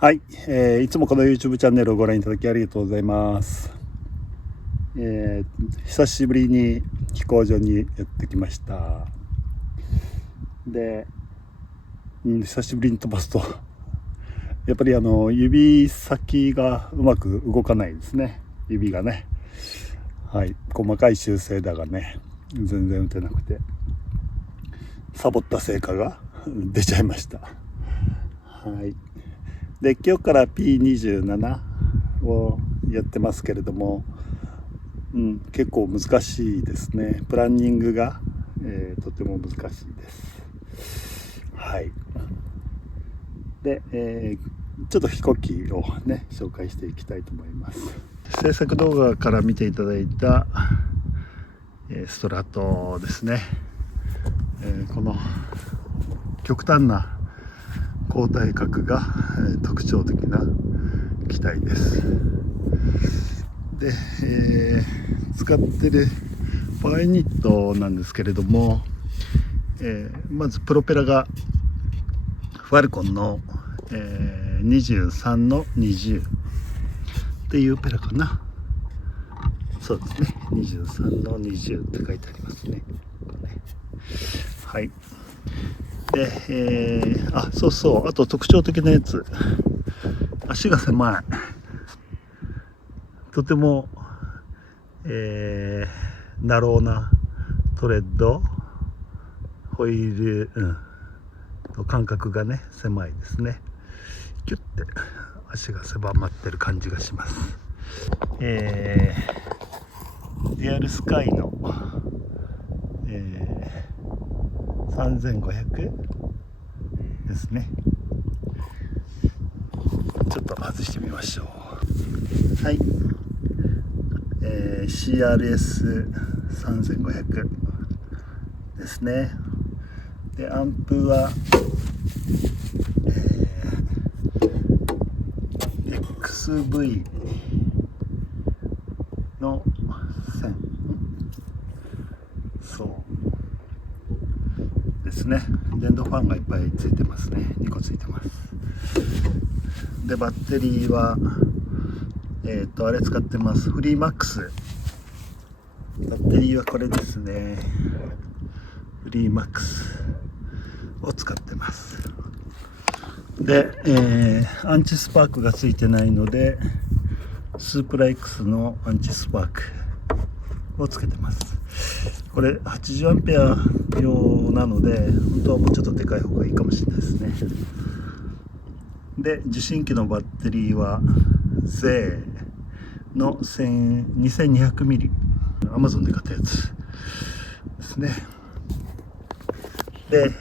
はい、いつもこの YouTube チャンネルをご覧いただきありがとうございます。久しぶりに飛行場にやってきました。で、久しぶりに飛ばすとやっぱり指先がうまく動かないですね。指がね、はい、細かい修正だがね、全然打てなくてサボった成果が出ちゃいました。はい。で、今日から P27 をやってますけれども、結構難しいですね。プランニングが、とても難しいです。はい。で、ちょっと飛行機をね紹介していきたいと思います。制作動画から見ていただいた、ストラトですね。この極端な交代角が特徴的な機体です。で、使ってるパワーユニットなんですけれども、まずプロペラがファルコンの、23の20っていうペラかな。そうですね、23の20って書いてありますね。はい。で、そうそう、あと特徴的なやつ、足が狭い、とても、ナローなトレッド、ホイール、間隔がね狭いですね。キュッて足が狭まってる感じがします。デュアルスカイの、3500ですね。ちょっと外してみましょう。はい、CRS3500 ですね。で、アンプは、XV の1000、そうですね。電動ファンがいっぱいついてますね。2個ついてます。で、バッテリーはあれ使ってます。フリーマックス。バッテリーはこれですね。フリーマックスを使ってます。で、アンチスパークがついてないので、スープラ X のアンチスパークをつけてます。これ80アンペア用なので、本当はもうちょっとでかい方がいいかもしれないですね。で、受信機のバッテリーはゼの2200ミリ、Amazon で買ったやつですね。で、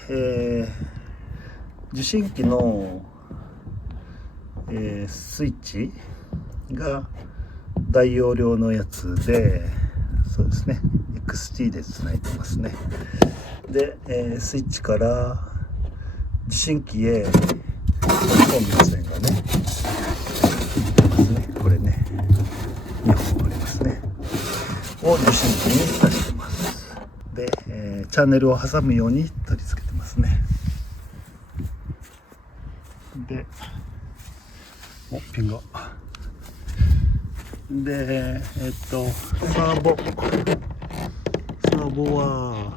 受信機の、スイッチが大容量のやつで、そうですね、XT でつないでますね。で、スイッチから受信機へ本の線がねますね。これね、2本ありますね。を受信機に挿してます。で、チャンネルを挟むように取り付けてますね。で、ピンが。で、サーボは、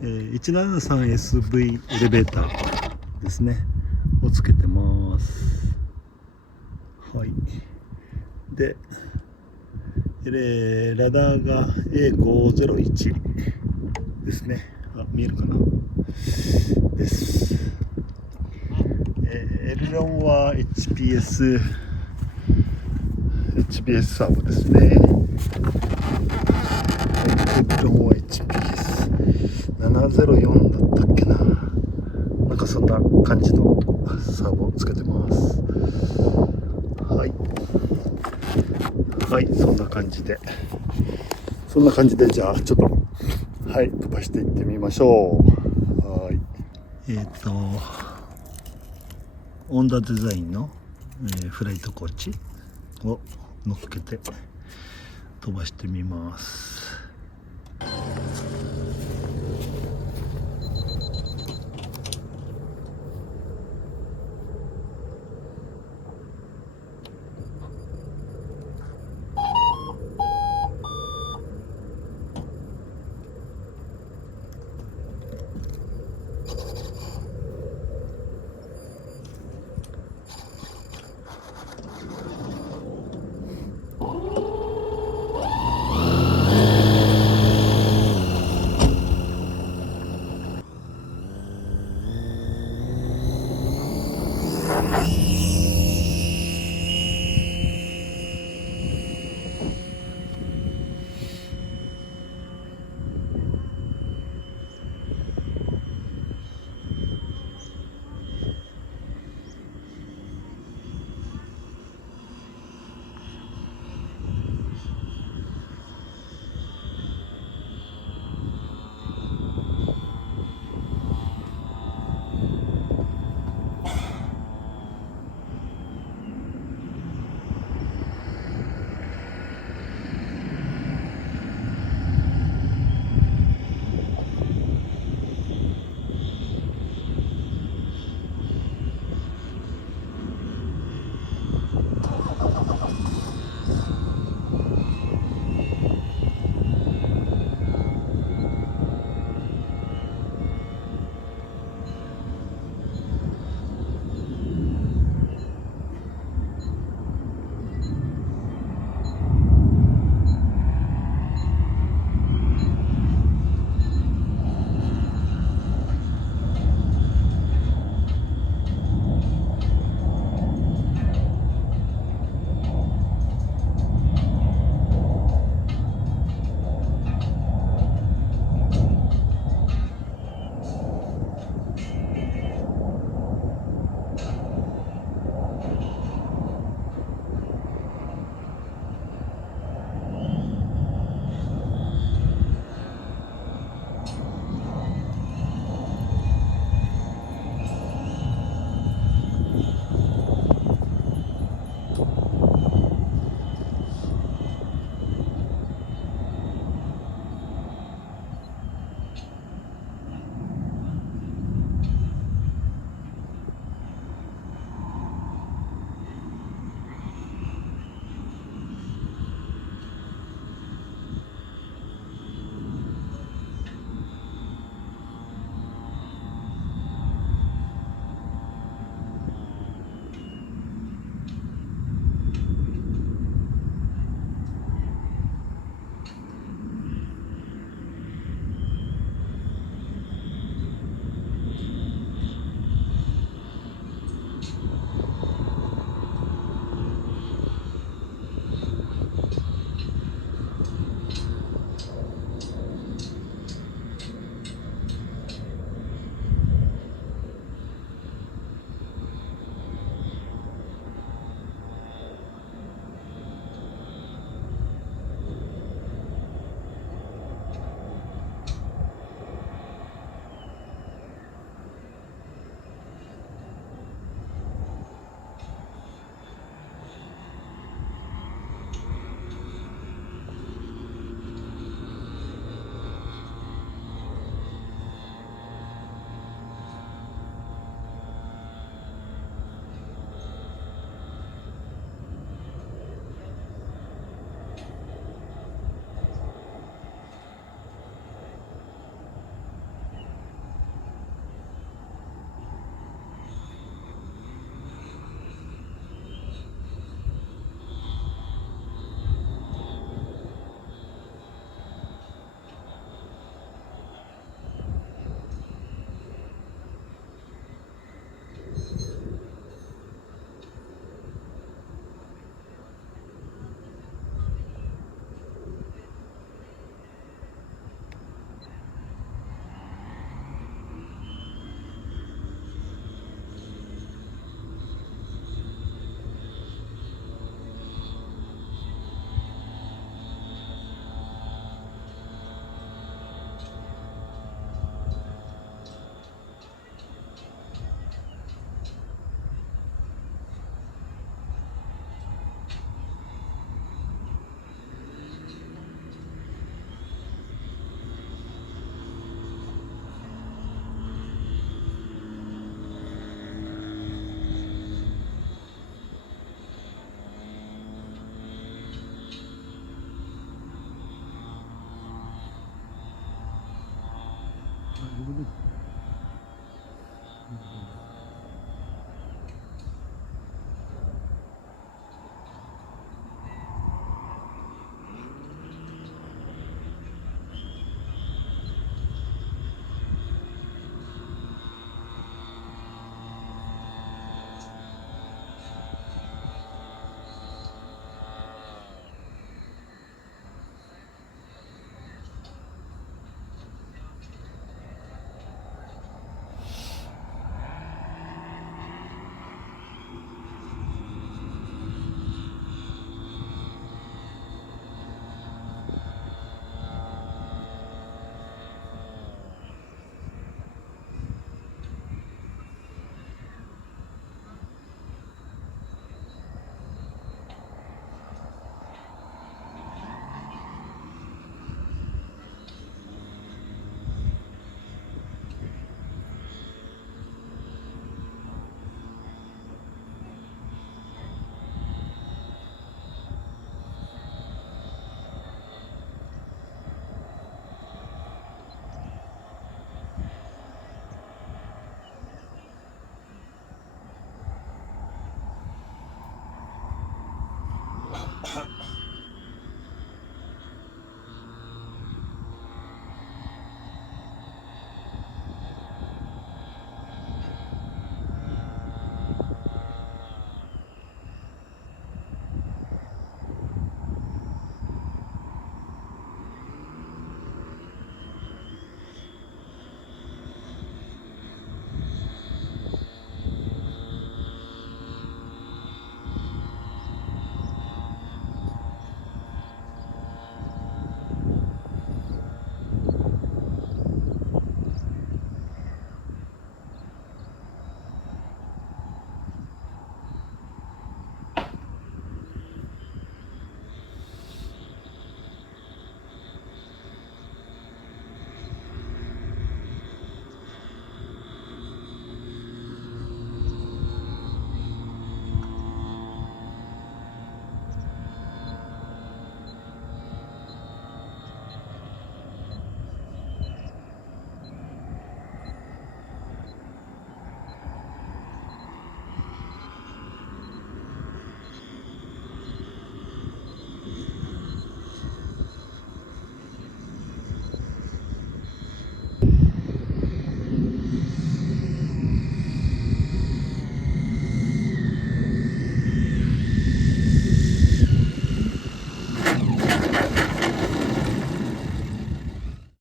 173SV エレベーターですねをつけてます。はい。で、ラダーが A501 ですね。見えるかなです。エルロンは HPS サーボですね。エルロンは HPS704 だったっけな。なんかそんな感じのサーボをつけてます。はいはい、そんな感じでじゃあちょっとはい飛ばしていってみましょう。はい、ONDAデザインの、フライトコーチを乗っけて飛ばしてみます。